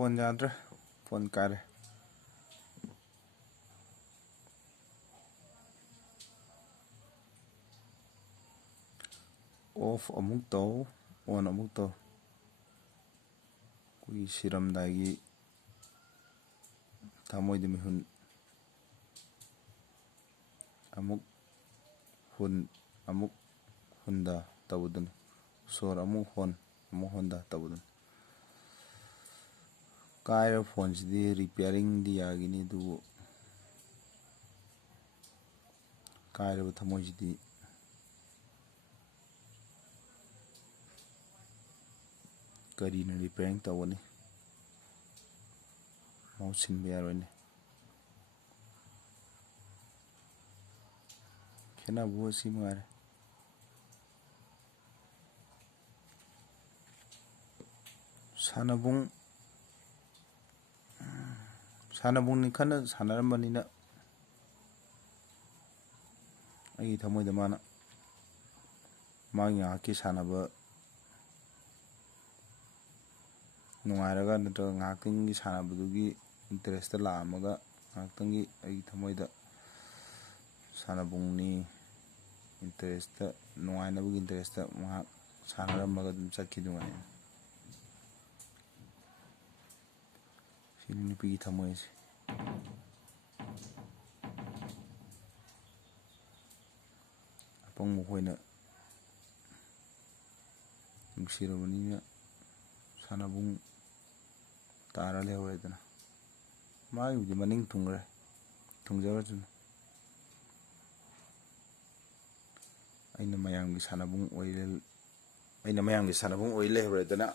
Phone ꯌꯥꯗ꯭ꯔꯦ, phone ꯀꯥꯏꯔꯦ. Of ꯑꯃꯨꯛ ꯇꯧ, ꯑꯣꯟ ꯑꯃꯨꯛ ꯇꯧ. ꯑꯩꯈꯣꯏꯒꯤ ꯁꯤꯔꯝꯗꯥꯏꯒꯤ ꯊꯃꯣꯏꯗ ꯃꯤꯍꯨꯟ ꯑꯃꯨꯛ ꯍꯨꯟ ꯑꯃꯨꯛ ꯍꯨꯟꯗ ꯇꯧꯕꯗꯨꯅꯤ. ꯁꯣꯔ ꯑꯃꯨꯛ ꯍꯣꯟ ꯑꯃꯨꯛ ꯍꯣꯟꯗ ꯇꯧꯕꯗꯨꯅꯤ. ꯀꯥꯏꯔꯕ ꯐꯣꯟꯁꯤꯗꯤ ꯔꯤꯄꯤꯌꯥꯔꯤꯡꯗꯤ ꯌꯥꯒꯤꯅꯤ, ꯑꯗꯨꯕꯨ ꯀꯥꯏꯔꯕ ꯊꯃꯣꯏꯁꯤꯗꯤ ꯀꯔꯤꯅ ꯔꯤꯄꯤꯌꯥꯔꯤꯡ ꯇꯧꯒꯅꯤ? ꯃꯍꯨꯠ ꯁꯤꯟꯕ ꯌꯥꯔꯣꯏꯅꯦ. ꯈꯦꯠꯅꯕꯕꯨ ꯑꯁꯤ ꯃꯉꯥꯏꯔꯦ. ꯁꯥꯟꯅꯕꯨꯡꯅꯤ ꯈꯟꯅ ꯁꯥꯟꯅꯔꯝꯕꯅꯤꯅ ꯑꯩꯒꯤ ꯊꯃꯣꯏꯗ ꯃꯥꯒꯤ ꯉꯥꯏꯍꯥꯛꯀꯤ ꯁꯥꯟꯅꯕ ꯅꯨꯡꯉꯥꯏꯔꯒ ꯅꯠꯇ꯭ꯔꯒ ꯉꯥꯏꯍꯥꯛꯇꯪꯒꯤ ꯁꯥꯟꯅꯕꯗꯨꯒꯤ ꯏꯟꯇꯔꯦꯁꯇ ꯂꯥꯛꯑꯝꯃꯒ ꯉꯥꯏꯍꯥꯛꯇꯪꯒꯤ ꯑꯩꯒꯤ ꯊꯃꯣꯏꯗ ꯁꯥꯟꯅꯕꯨꯡꯅꯤ ꯏꯟꯇꯔꯦꯁꯇ ꯅꯨꯡꯉꯥꯏꯅꯕꯒꯤ ꯏꯟꯇꯔꯦꯁꯇ ꯉꯥꯏꯍꯥꯛ ꯁꯥꯟꯅꯔꯝꯃꯒ ꯑꯗꯨꯝ ꯆꯠꯈꯤꯗꯨꯉꯥꯏ. ꯁꯤꯅꯤ ꯅꯨꯄꯤꯒꯤ ꯊꯃꯣꯏ ꯑꯁꯤ. ꯑꯄꯪꯕ ꯑꯩꯈꯣꯏꯅ ꯅꯨꯡꯁꯤꯔꯕꯅꯤꯅ ꯁꯥꯟꯅꯕꯨꯡ ꯇꯥꯔ ꯂꯩꯍꯧꯔꯦꯗꯅ. ꯃꯥꯒꯤꯕꯨꯗꯤ ꯃꯅꯤꯡ ꯊꯨꯡꯈ꯭ꯔꯦ, ꯊꯨꯡꯖꯔꯁꯅꯨ. ꯑꯩꯅ ꯃꯌꯥꯝꯒꯤ ꯁꯥꯟꯅꯕꯨꯡ ꯑꯣꯏ ꯂꯩꯍꯧꯔꯦꯗꯅ.